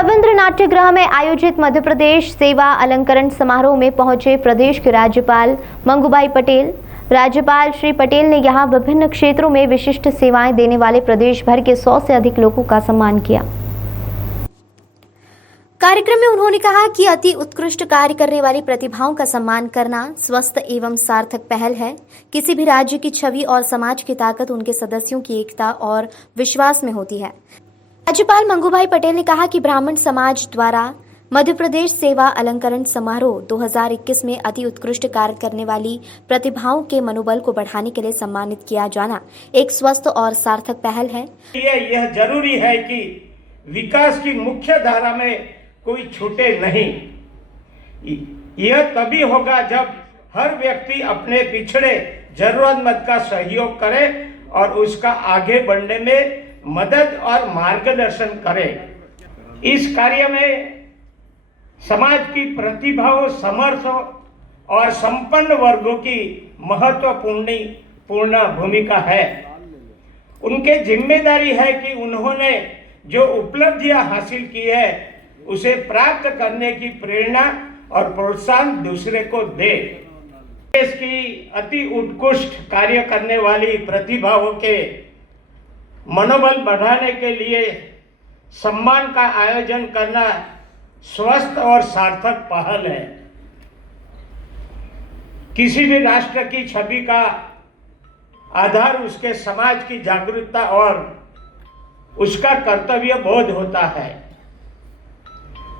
रविंद्र नाट्यगृह में आयोजित मध्य प्रदेश सेवा अलंकरण समारोह में पहुंचे प्रदेश के राज्यपाल मंगूबाई पटेल। राज्यपाल श्री पटेल ने यहां विभिन्न क्षेत्रों में विशिष्ट सेवाएं देने वाले प्रदेश भर के 100 से अधिक लोगों का सम्मान किया। कार्यक्रम में उन्होंने कहा कि अति उत्कृष्ट कार्य करने वाली प्रतिभाओं का सम्मान करना स्वस्थ एवं सार्थक पहल है। किसी भी राज्य की छवि और समाज की ताकत उनके सदस्यों की एकता और विश्वास में होती है। राज्यपाल मंगूबाई पटेल ने कहा कि ब्राह्मण समाज द्वारा मध्य प्रदेश सेवा अलंकरण समारोह 2021 में अति उत्कृष्ट कार्य करने वाली प्रतिभाओं के मनोबल को बढ़ाने के लिए सम्मानित किया जाना एक स्वस्थ और सार्थक पहल है। यह जरूरी है कि विकास की मुख्य धारा में कोई छूटे नहीं। यह तभी होगा जब हर व्यक्ति अपने पिछड़े जरूरतमंद का सहयोग करे और उसका आगे बढ़ने में मदद और मार्गदर्शन करे। इस कार्य में समाज की प्रतिभाओं, समर्थ और संपन्न वर्गों की महत्वपूर्ण भूमिका है। उनके जिम्मेदारी है कि उन्होंने जो उपलब्धियां हासिल की है उसे प्राप्त करने की प्रेरणा और प्रोत्साहन दूसरे को दे। देश की अति उत्कृष्ट कार्य करने वाली प्रतिभाओं के मनोबल बढ़ाने के लिए सम्मान का आयोजन करना स्वस्थ और सार्थक पहल है। किसी भी राष्ट्र की छवि का आधार उसके समाज की जागरूकता और उसका कर्तव्य बोध होता है।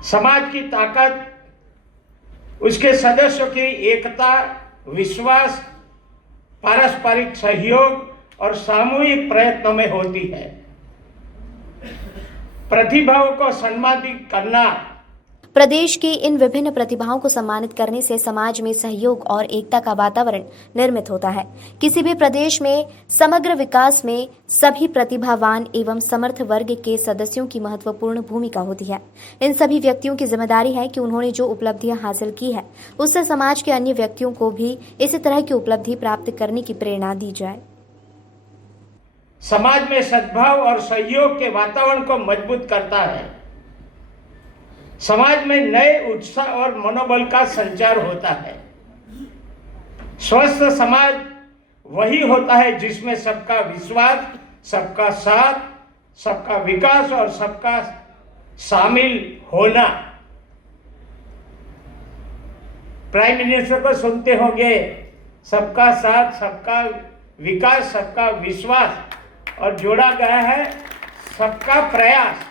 समाज की ताकत उसके सदस्यों की एकता, विश्वास, पारस्परिक सहयोग और सामूहिक प्रयत्नों में होती है। प्रतिभाओं को सम्मानित करना। प्रदेश की इन विभिन्न प्रतिभाओं को सम्मानित करने से समाज में सहयोग और एकता का वातावरण निर्मित होता है। किसी भी प्रदेश में समग्र विकास में सभी प्रतिभावान एवं समर्थ वर्ग के सदस्यों की महत्वपूर्ण भूमिका होती है। इन सभी व्यक्तियों की जिम्मेदारी है कि उन्होंने जो उपलब्धियां हासिल की है उससे समाज के अन्य व्यक्तियों को भी इसी तरह की उपलब्धि प्राप्त करने की प्रेरणा दी जाए। समाज में सद्भाव और सहयोग के वातावरण को मजबूत करता है। समाज में नए उत्साह और मनोबल का संचार होता है। स्वस्थ समाज वही होता है जिसमें सबका विश्वास, सबका साथ, सबका विकास और सबका शामिल होना। प्राइम मिनिस्टर को सुनते होंगे, सबका साथ, सबका विकास, सबका विश्वास, और जोड़ा गया है सबका प्रयास।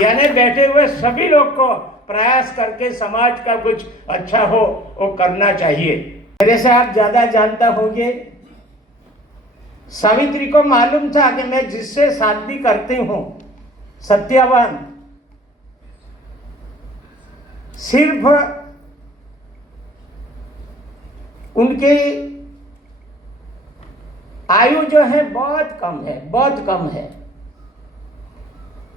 यानी बैठे हुए सभी लोग को प्रयास करके समाज का कुछ अच्छा हो वो करना चाहिए। मेरे से आप ज्यादा जानता होंगे, सावित्री को मालूम था कि मैं जिससे शादी करती हूं सत्यवान सिर्फ उनकी आयु जो है बहुत कम है।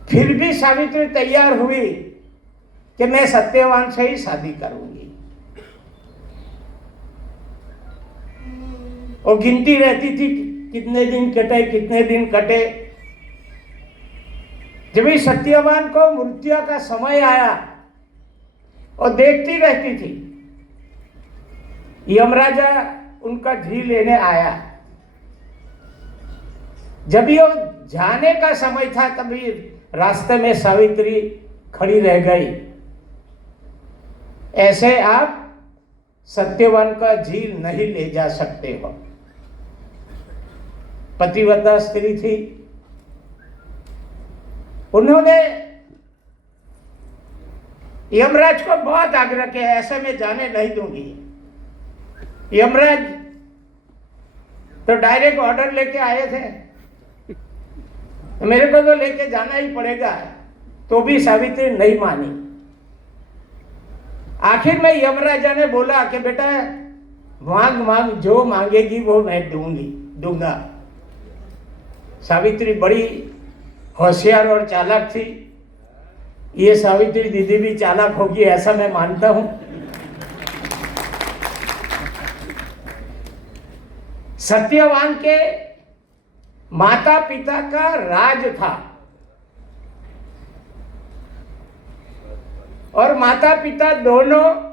फिर भी सावित्री तैयार हुई कि मैं सत्यवान से ही शादी करूंगी। वो गिनती रहती थी कितने दिन कटे। जब भी सत्यवान को मृत्यु का समय आया और देखती रहती थी। यमराजा उनका जी लेने आया। जब ये जाने का समय था तभी रास्ते में सावित्री खड़ी रह गई। ऐसे आप सत्यवान का जी नहीं ले जा सकते हो। पतिव्रता स्त्री थी। उन्होंने यमराज को बहुत आग्रह किया, ऐसे में जाने नहीं दूंगी। यमराज तो डायरेक्ट ऑर्डर लेके आए थे, मेरे को तो लेके जाना ही पड़ेगा, तो भी सावित्री नहीं मानी। आखिर में यमराजा ने बोला कि बेटा मांग, जो मांगेगी वो मैं दूंगा। सावित्री बड़ी होशियार और चालाक थी। ये सावित्री दीदी भी चालाक होगी ऐसा मैं मानता हूं। सत्यवान के माता पिता का राज था और माता पिता दोनों